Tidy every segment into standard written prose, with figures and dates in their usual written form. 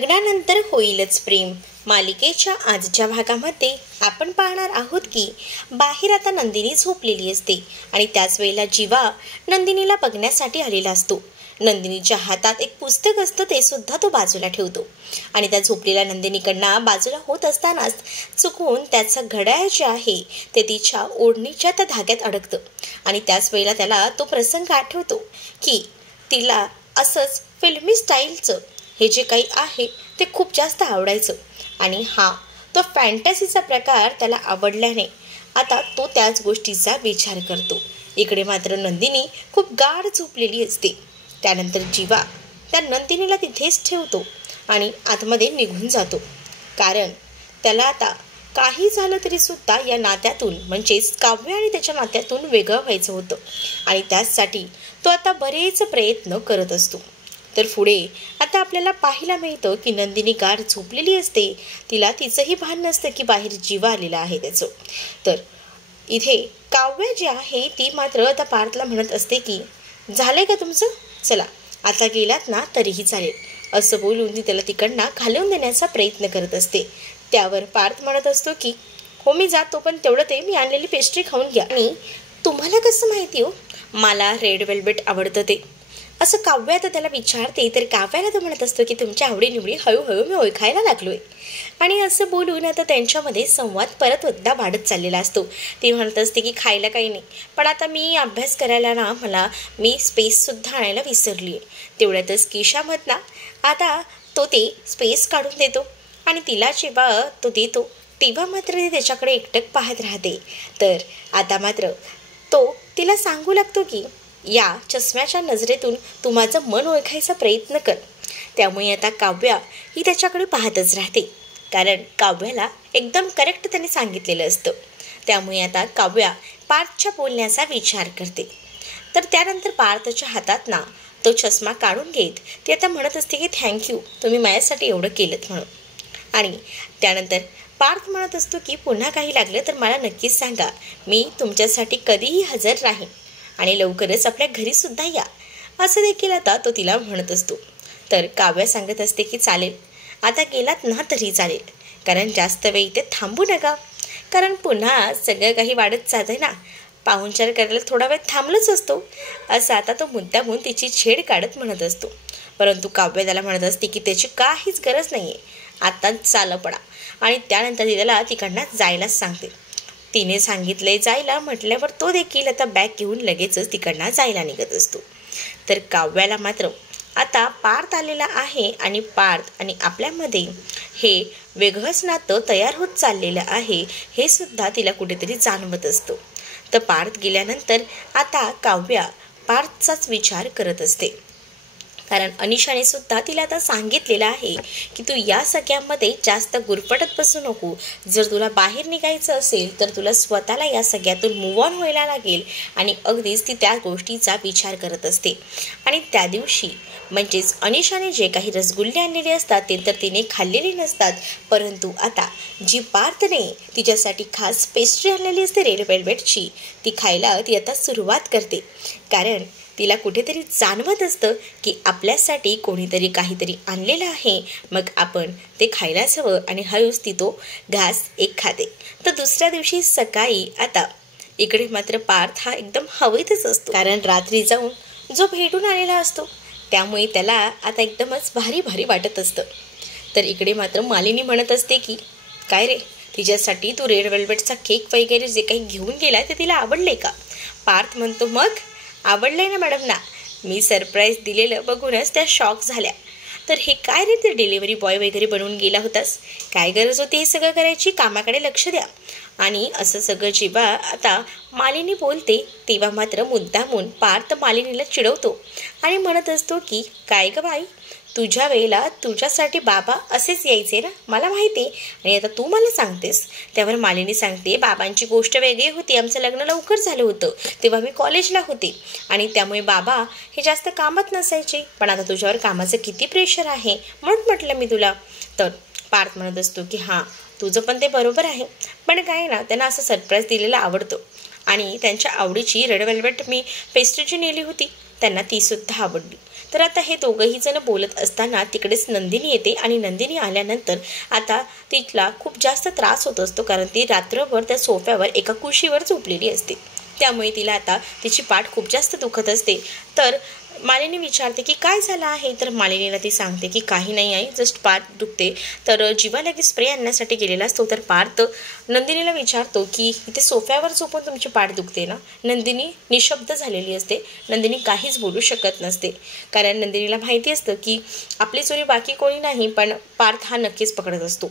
लग्नानंतर होईलच प्रेम मालिकेच्या आजच्या भागामध्ये आपण पाहणार आहोत की बाहेर आता नंदिनी झोपलेली असते आणि त्याच वेळेला जीवा नंदिनीला बघण्यासाठी आलेला असतो. नंदिनीच्या हातात एक पुस्तक असतं, ते सुद्धा तो बाजूला ठेवतो आणि त्या झोपलेल्या नंदिनीकडनं बाजूला होत असतानाच चुकून त्याचं घड्याळ जे आहे ते तिच्या ओढणीच्या त्या धाग्यात अडकतं आणि त्याच वेळेला त्याला तो प्रसंग आठवतो की तिला असंच फिल्मी स्टाईलचं हे जे काही आहे ते खूप जास्त आवडायचं आणि तो फॅन्टसीचा प्रकार त्याला आवडल्याने आता तो त्याच गोष्टीचा विचार करतो. इकडे मात्र नंदिनी खूप गाढ झोपलेली असते. त्यानंतर जीवा त्या नंदिनीला तिथेच ठेवतो आणि आतमध्ये निघून जातो, कारण त्याला आता काही झालं तरी सुद्धा या नात्यातून म्हणजेच काव्य आणि त्याच्या नात्यातून वेगळं व्हायचं होतं आणि त्याचसाठी तो आता बरेच प्रयत्न करत असतो. तर पुढे आता आपल्याला पाहायला मिळतं की नंदिनी गाढ झोपलेली असते. तिला तिचंही भान नसतं की बाहेर जीवा आलेला आहे त्याचं. तर इथे काव्य जी आहे ती मात्र आता पार्थला म्हणत असते की झालंय का तुमचं, चला आता गेलात ना तरीही चालेल, असं बोलून ती त्याला तिकडनं घालवून देण्याचा प्रयत्न करत असते. त्यावर पार्थ म्हणत असतो की हो मी जातो, पण तेवढं ते मी आणलेली पेस्ट्री खाऊन घ्या. आणि तुम्हाला कसं माहिती हो मला रेड वेल्वेट आवडतं ते, असं काव्य आता त्याला विचारते. तर काव्याला तो म्हणत असतो की तुमच्या आवडीनिवडी हळूहळू मी ओळखायला लागलोय. आणि असं बोलून आता त्यांच्यामध्ये संवाद परत एकदा वाढत चाललेला असतो. ती म्हणत असते की खायला काही नाही, पण आता मी अभ्यास करायला ना मी स्पेससुद्धा आणायला विसरली आहे. तेवढ्यातच केशामधला आता तो ते स्पेस काढून देतो आणि तिला जेव्हा तो देतो तेव्हा मात्र ती त्याच्याकडे एकटक पाहत राहते. तर आता मात्र तो तिला सांगू लागतो की या चष्म्याच्या नजरेतून तू माझं मन ओळखायचा प्रयत्न कर. त्यामुळे आता काव्या ही त्याच्याकडे पाहतच राहते, कारण काव्याला एकदम करेक्ट त्याने सांगितलेलं असतं. त्यामुळे आता काव्या पार्थच्या बोलण्याचा विचार करते. तर त्यानंतर पार्थच्या हातात ना तो चष्मा काढून घेत ती आता म्हणत असते की थँक्यू, तुम्ही माझ्यासाठी एवढं केलं म्हणून. आणि त्यानंतर पार्थ म्हणत असतो की पुन्हा काही लागलं तर मला नक्कीच सांगा, मी तुमच्यासाठी कधीही हजर राहीन आणि लवकरच आपल्या घरीसुद्धा या, असं देखील आता तो तिला म्हणत असतो. तर काव्य सांगत असते की चालेल, आता गेलात ना तरी चालेल, कारण जास्त वेळ इथे थांबू नका, कारण पुन्हा सगळं काही वाढत जात आहे ना, पाहुणचार करायला थोडा वेळ थांबलोच असतो, असं आता तो मुद्दामून तिची छेड काढत म्हणत असतो. परंतु काव्य त्याला म्हणत असते की त्याची काहीच गरज नाही आहे, आता चाल पडा. आणि त्यानंतर ती त्याला तिकडनं जायलाच सांगते. तिने सांगितले जायला म्हटल्यावर तो देखील आता बॅग घेऊन लगेचच तिकडनं जायला निघत असतो. तर काव्याला मात्र आता पार्थ आलेला आहे आणि पार्थ आणि आपल्यामध्ये हे वेगळंच नातं तयार होत चाललेलं आहे हे सुद्धा तिला कुठेतरी जाणवत असतं. तर पार्थ गेल्यानंतर आता काव्या पार्थचाच विचार करत असते, कारण अनिशाने सुद्धा तिला आता सांगितलेलं आहे की तू या सगळ्यामध्ये जास्त गुरफटत बसू नको. जर तुला बाहेर निघायचं असेल तर तुला स्वतःला या सगळ्यातून मूव्ह ऑन व्हायला लागेल. आणि अगदीच ती त्या गोष्टीचा विचार करत असते. आणि त्या दिवशी म्हणजेच अनिशाने जे काही रसगुल्ले आणलेले असतात ते तर तिने खाल्लेले नसतात, परंतु आता जी पार्थने तिच्यासाठी खास पेस्ट्री आणलेली असते रेड वेल्वेटची, ती खायला ती आता सुरुवात करते. कारण तिला कुठेतरी जाणवत असतं की आपल्यासाठी कोणीतरी काहीतरी आणलेलं आहे, मग आपण ते खायलाच हवं. आणि हळूच ती तो घास एक खाते. तर दुसऱ्या दिवशी सकाळी आता इकडे मात्र पार्थ हा एकदम हवेतच असतो, कारण रात्री जाऊन जो भेटून आलेला असतो त्यामुळे त्याला आता एकदमच भारी भारी वाटत असतं. तर इकडे मात्र मालिनी म्हणत असते की काय रे, तिच्यासाठी तू रेड वेल्वेटचा केक वगैरे जे काही घेऊन गेला ते तिला आवडले का? पार्थ म्हणतो मग आवडलंय ना मॅडम ना, मी सरप्राईज दिलेलं बघूनच त्या शॉक झाल्या. तर हे काय रे, ते डिलिव्हरी बॉय वगैरे बनवून गेला होतास, काय गरज होती हे सगळं करायची, कामाकडे लक्ष द्या. आणि असं सगळं जेव्हा आता मालिनी बोलते तेव्हा मात्र मुद्दामून पार्थ मालिनीला चिडवतो आणि म्हणत असतो की काय गं बाई, तुझ्या वेळेला तुझ्यासाठी बाबा असेच यायचे ना, मला माहिती आहे, आणि आता तू मला सांगतेस. त्यावर मालिनी सांगते बाबांची गोष्ट वेगळी होती, आमचं लग्न लवकर झालं होतं तेव्हा मी कॉलेजला होते आणि त्यामुळे बाबा हे जास्त कामात नसायचे, पण आता तुझ्यावर कामाचं किती प्रेशर आहे म्हणून म्हटलं मी तुला. तर पार्थ म्हणत असतो की हां तुझं पण ते बरोबर आहे, पण काय ना त्यांना असं सरप्राईज दिलेलं आवडतं आणि त्यांच्या आवडीची रेड वेल्वेट मी पेस्ट्रीची नेली होती, त्यांना तीसुद्धा आवडली. तर आता हे दोघंही जण बोलत असताना तिकडेच नंदिनी येते आणि नंदिनी आल्यानंतर आता तिला खूप जास्त त्रास होत असतो, कारण ती रात्रभर त्या सोफ्यावर एका कुशीवर झोपलेली असते. त्यामुळे तिला आता तिची पाठ खूप जास्त दुखत असते. तर मालिनी विचारते की काय झालं आहे, तर मालिनीला ती सांगते की काही नाही आहे, जस्ट पाठ दुखते. तर जीवा लगेच स्प्रे आणण्यासाठी गेलेला असतो. तर पार्थ नंदिनीला विचारतो की इथे सोफ्यावर झोपून तुमची पाठ दुखते ना. नंदिनी निशब्द झालेली असते. नंदिनी काहीच बोलू शकत नसते, कारण नंदिनीला माहिती असतं की आपली चोरी बाकी कोणी नाही पण पार्थ हा नक्कीच पकडत असतो,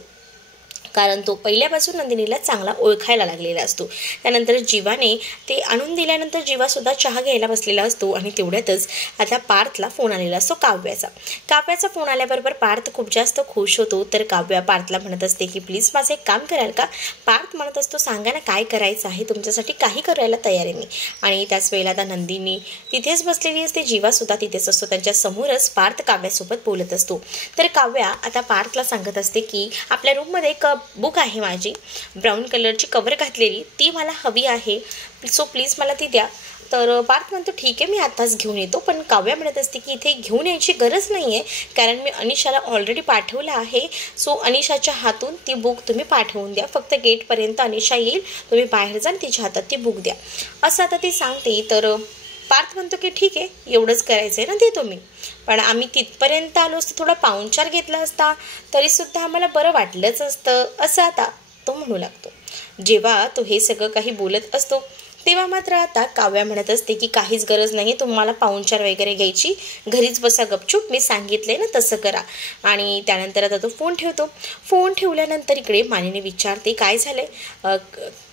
कारण तो पहिल्यापासून नंदिनीला चांगला ओळखायला लागलेला असतो. त्यानंतर जीवाने ते आणून दिल्यानंतर जीवासुद्धा चहा घ्यायला बसलेला असतो आणि तेवढ्यातच आता पार्थला फोन आलेला असतो काव्याचा फोन आल्याबरोबर पार्थ खूप जास्त खुश होतो. तर काव्या पार्थला म्हणत असते की प्लीज माझं एक काम कराल का. पार्थ म्हणत असतो सांगा ना काय करायचं आहे, तुमच्यासाठी काही करायला तयार आहे मी. आणि त्याच वेळेला आता नंदिनी तिथेच बसलेली असते, जीवासुद्धा तिथेच असतो. त्यांच्या समोरच पार्थ काव्यासोबत बोलत असतो. तर काव्या आता पार्थला सांगत असते की आपल्या रूममध्ये एक बुक आहे माझी, ब्राऊन कलरची कवर घातलेली, ती मला हवी आहे, सो प्लीज मला ती द्या. तर पार्थ म्हणतो ठीक आहे मी आताच घेऊन येतो. पण काव्या म्हणत असते की इथे घेऊन यायची गरज नाही आहे, कारण मी अनिशाला ऑलरेडी पाठवलं आहे. सो अनिशाच्या हातून ती बुक तुम्ही पाठवून द्या, फक्त गेटपर्यंत अनिशा येईल, तुम्ही बाहेर जा तिच्या हातात ती बुक द्या, असं आता ती सांगते. तर पार्थ म्हणतो की ठीक आहे एवढंच करायचं आहे ना, देतो मी. पण आम्ही तिथपर्यंत आलो असतो, थोडा पाहुणचार घेतला असता तरीसुद्धा आम्हाला बरं वाटलंच असतं, असं आता तो म्हणू लागतो. जेव्हा तो हे सगळं काही बोलत असतो तेव्हा मात्र आता काव्या म्हणत असते की काहीच गरज नाही तुम्हाला पाहुणचार वगैरे घ्यायची, घरीच बसा गपचूप, मी सांगितले ना तसं करा. आणि त्यानंतर आता तो फोन ठेवतो. फोन ठेवल्यानंतर इकडे मानिनी विचारते काय झालं.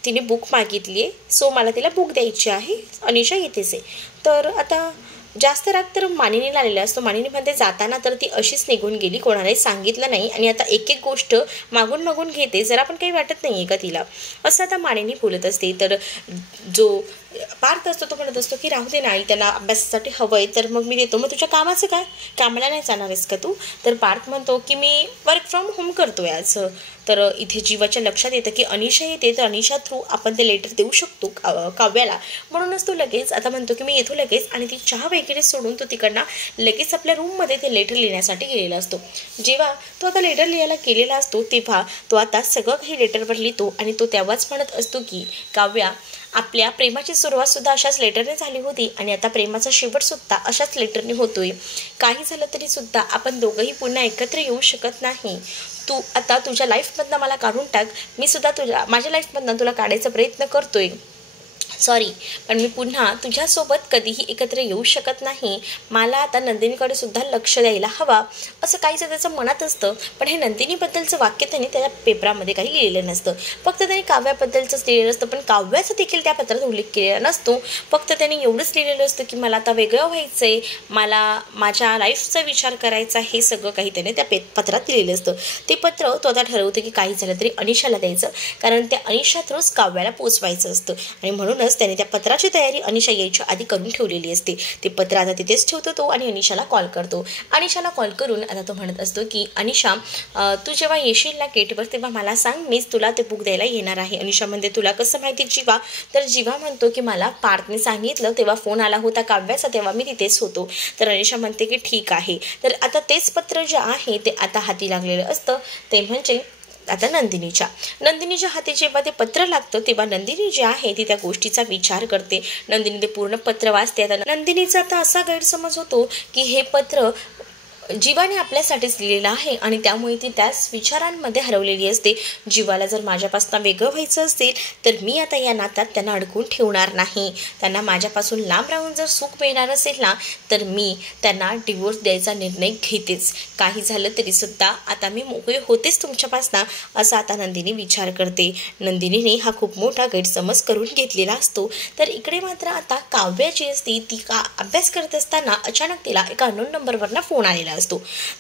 तिने बुक मागितली आहे, सो मला तिला बुक द्यायची आहे, अनिशा येतेच आहे. तर आता जास्त राग तर मानिनीला आलेला असतो. मानिनी म्हणते जाताना तर ती अशीच निघून गेली, कोणालाही सांगितलं नाही, आणि आता एक एक गोष्ट मागून मागून घेते, जरा पण काही वाटत नाही आहे का तिला, असं आता मानिनी बोलत असते. तर जो पार्थ असतो तो म्हणत असतो की राहू दे नाही, त्यांना अभ्यासासाठी हवं आहे तर मग मी देतो. मग तुझ्या कामाचं काय, कामाला नाही जाणार आहेस का तू. तर पार्थ म्हणतो की मी वर्क फ्रॉम होम करतो आहे आज. तर इथे जीवाच्या लक्षात येतं की अनिशा येते, तर अनिशा थ्रू आपण ते लेटर देऊ शकतो काव्याला. म्हणूनच तो लगेच आता म्हणतो की मी येतो लगेच, आणि ती चहा वगैरे सोडून तो तिकडनं लगेच आपल्या रूममध्ये ते लेटर लिहिण्यासाठी गेलेला असतो. जेव्हा तो आता लेटर लिहायला गेलेला असतो तेव्हा तो आता सगळं काही लेटरवर लिहितो, आणि तो तेव्हाच म्हणत असतो की काव्या, आपल्या प्रेमाची सुरुवातसुद्धा अशाच लेटरने झाली होती, आणि आता प्रेमाचा शेवटसुद्धा अशाच लेटरने होतोय. काही झालं तरीसुद्धा आपण दोघंही पुन्हा एकत्र येऊ शकत नाही. तू आता तुझ्या लाईफमधनं मला काढून टाक, मी सुद्धा माझ्या लाईफमधनं तुला काढायचा प्रयत्न करतोय, सॉरी, पण मी पुन्हा तुझ्यासोबत कधीही एकत्र येऊ शकत नाही. मला आता नंदिनीकडे सुद्धा लक्ष द्यायला हवा, असं काहीच त्याचं मनात असतं. पण हे नंदिनीबद्दलचं वाक्य त्यांनी त्याच्या पेपरामध्ये काही लिहिलेलं नसतं, फक्त त्यांनी काव्याबद्दलचंच लिहिलेलं असतं. पण काव्याचा देखील त्या पत्रात उल्लेख केलेला नसतो, फक्त त्यांनी एवढंच लिहिलेलं असतं की मला आता वेगळं व्हायचं आहे, मला माझ्या लाईफचा विचार करायचा, हे सगळं काही त्याने त्या पत्रात लिहिलेलं असतं. ते पत्र तो आता ठरवतं की काही झालं तरी अनिशाला द्यायचं, कारण त्या अनिशा थ्रूच काव्याला पोचवायचं असतं. आणि म्हणून त्याने त्या पत्राची तयारी अनिशा यायच्या आधी करून ठेवलेली असते. ते पत्र आता तिथेच ठेवतो तो आणि अनिशाला कॉल करतो. अनिशाला कॉल करून आता तो म्हणत असतो की अनिशा, तू जेव्हा येशील ना गेटवर तेव्हा मला सांग, मीच तुला ते बुक द्यायला येणार आहे. अनिशा म्हणते तुला कसं माहिती जीवा. तर जीवा म्हणतो की मला पार्थने सांगितलं, तेव्हा फोन आला होता काव्याचा, तेव्हा मी तिथेच होतो. तर अनिशा म्हणते की ठीक आहे. तर आता तेच पत्र जे आहे ते आता हाती लागलेलं असतं, ते म्हणजे आता नंदिनीच्या हाती जेव्हा ते पत्र लागतं तेव्हा नंदिनी जी आहे ती त्या गोष्टीचा विचार करते. नंदिनी ते पूर्ण पत्र वाचते. आता नंदिनीचा आता असा गैरसमज होतो की हे पत्र जीवाने आपल्यासाठीच लिहिलेलं आहे, आणि त्यामुळे ती त्याच विचारांमध्ये हरवलेली असते. जीवाला जर माझ्यापासून वेगळं व्हायचं असेल तर मी आता या नात्यात त्यांना अडकून ठेवणार नाही. त्यांना माझ्यापासून लांब राहून जर सुख मिळणार असेल ना तर मी त्यांना डिवोर्स द्यायचा निर्णय घेतेच. काही झालं तरीसुद्धा आता मी मोकळी होतेच तुमच्यापासून, असा आता नंदिनी विचार करते. नंदिनीने हा खूप मोठा गैरसमज करून घेतलेला असतो. तर इकडे मात्र आता काव्या जी असते ती अभ्यास करत असताना अचानक तिला एका अननोन नंबरवरनं फोन आलेला असतो.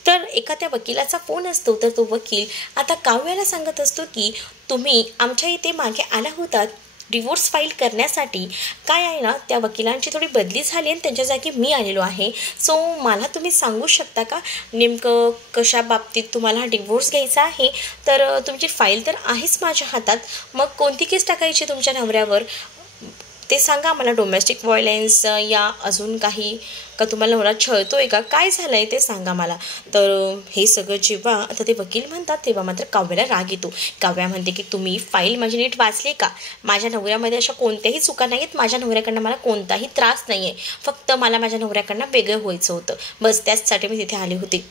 तर एखाद्या वकिलाचा फोन असतो. तर तो वकील आता काव्याला सांगत असतो की तुम्ही आमच्या इथे मागे आला होतात डिवोर्स फाईल करण्यासाठी. काय आहे ना, त्या वकिलांची थोडी बदली झाली आणि त्यांच्या जागी मी आलेलो आहे. सो मला तुम्ही सांगू शकता का नेमकं कशा बाबतीत तुम्हाला हा डिवोर्स घ्यायचा आहे. तर तुमची फाईल तर आहेच माझ्या हातात, मग कोणती केस टाकायची तुमच्या नवऱ्यावर. ते सांगा मला. डोमेस्टिक व्हायलन्स या अजून काही का तुम्हाला नवरा छळतोय का, काय झालं आहे ते सांगा मला. तर हे सगळं जेव्हा आता ते वकील म्हणतात तेव्हा मात्र काव्याला राग येतो. काव्या म्हणते की तुम्ही फाईल माझी नीट वाचली का, माझ्या नवऱ्यामध्ये अशा कोणत्याही चुका नाही आहेत, माझ्या नवऱ्याकडनं मला कोणताही त्रास नाही आहे, फक्त मला माझ्या नवऱ्याकडनं वेगळं व्हायचं होतं, बस त्याचसाठी मी तिथे आले होते.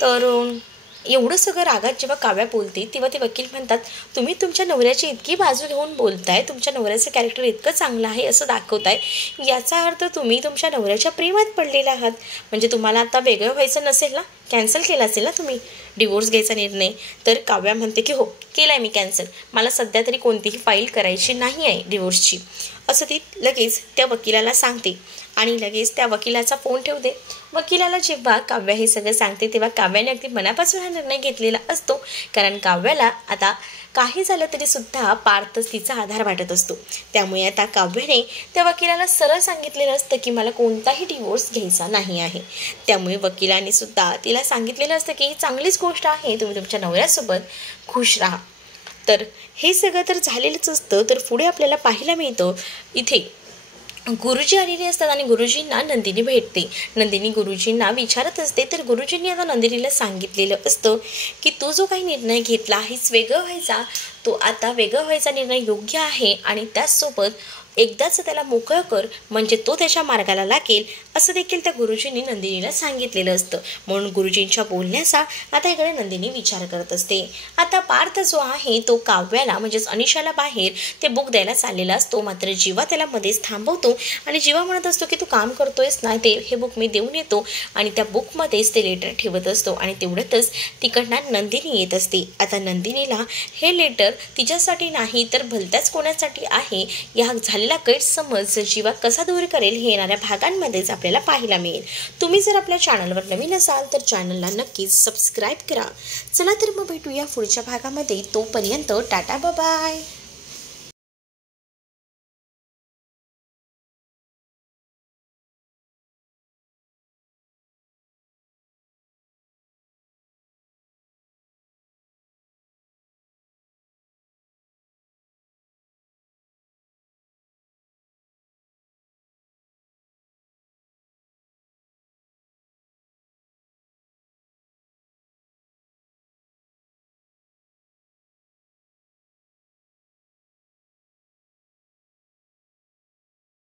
तर एवढं सगळं रागात जेव्हा काव्या बोलते तेव्हा ते वकील म्हणतात तुम्ही तुमच्या नवऱ्याची इतकी बाजू घेऊन बोलताय, तुमच्या नवऱ्याचं कॅरेक्टर इतकं चांगलं आहे असं दाखवताय, याचा अर्थ तुम्ही तुमच्या नवऱ्याच्या प्रेमात पडलेला आहात. म्हणजे तुम्हाला आता वेगळं व्हायचं नसेल ना, कॅन्सल केला असेल ना तुम्ही डिवोर्स घ्यायचा निर्णय. तर काव्या म्हणते की हो केला आहे मी कॅन्सल, मला सध्या तरी कोणतीही फाईल करायची नाही आहे डिवोर्सची, असं ती लगेच त्या वकिलाला सांगते आणि लगेच त्या वकिलाचा फोन ठेवते. वकिलाला जेव्हा काव्या हे सगळं सांगते तेव्हा काव्याने अगदी मनापासून हा निर्णय घेतलेला असतो, कारण काव्याला आता काही झालं तरी सुद्धा पार्थच तिचा आधार वाटत असतो. त्यामुळे आता काव्याने त्या वकिलाला सरळ सांगितलेलं असतं की मला कोणताही डिवोर्स घ्यायचा नाही आहे. त्यामुळे वकिलाने सुद्धा तिला सांगितलेलं असतं की ही चांगलीच गोष्ट आहे, तुम्ही तुमच्या नवऱ्यासोबत खुश राहा. तर हे सगळं तर झालेलंच असतं. तर पुढे आपल्याला पाहायला मिळतं इथे गुरुजी आलेले असतात आणि गुरुजींना नंदिनी भेटते. नंदिनी गुरुजींना विचारत असते. तर गुरुजींनी आता नंदिनीला सांगितलेलं असतं की तू जो काही निर्णय घेतला आहेस वेगळं व्हायचा, तो आता वेगळं व्हायचा निर्णय योग्य आहे आणि त्याचसोबत एकदाच त्याला मोकळं कर म्हणजे तो त्याच्या मार्गाला लागेल, असं देखील त्या गुरुजींनी नंदिनीला सांगितलेलं असतं. म्हणून गुरुजींच्या बोलण्याचा आता इकडे नंदिनी विचार करत असते. आता पार्थ जो आहे तो काव्याला म्हणजेच अनिशाला बाहेर ते बुक द्यायला चाललेला असतो. मात्र जीवा त्याला मध्येच थांबवतो आणि जीवा म्हणत असतो की तू काम करतोयस ना, ते हे बुक मी देऊन येतो आणि त्या बुकमध्येच ते लेटर ठेवत असतो. आणि तेवढ्यातच तिकडनं नंदिनी येत असते. आता नंदिनीला हे लेटर तिच्यासाठी नाही तर भलत्याच कोणासाठी आहे या झालेला गैरसमज जीवा कसा दूर करेल हे येणाऱ्या भागांमध्येच आपल्याला पाहायला मिळेल. तुम्ही जर आपल्या चॅनलवर नवीन असाल तर चॅनलला नक्कीच सबस्क्राईब करा. चला तर मग भेटूया पुढच्या भागामध्ये. तोपर्यंत टाटा बाय.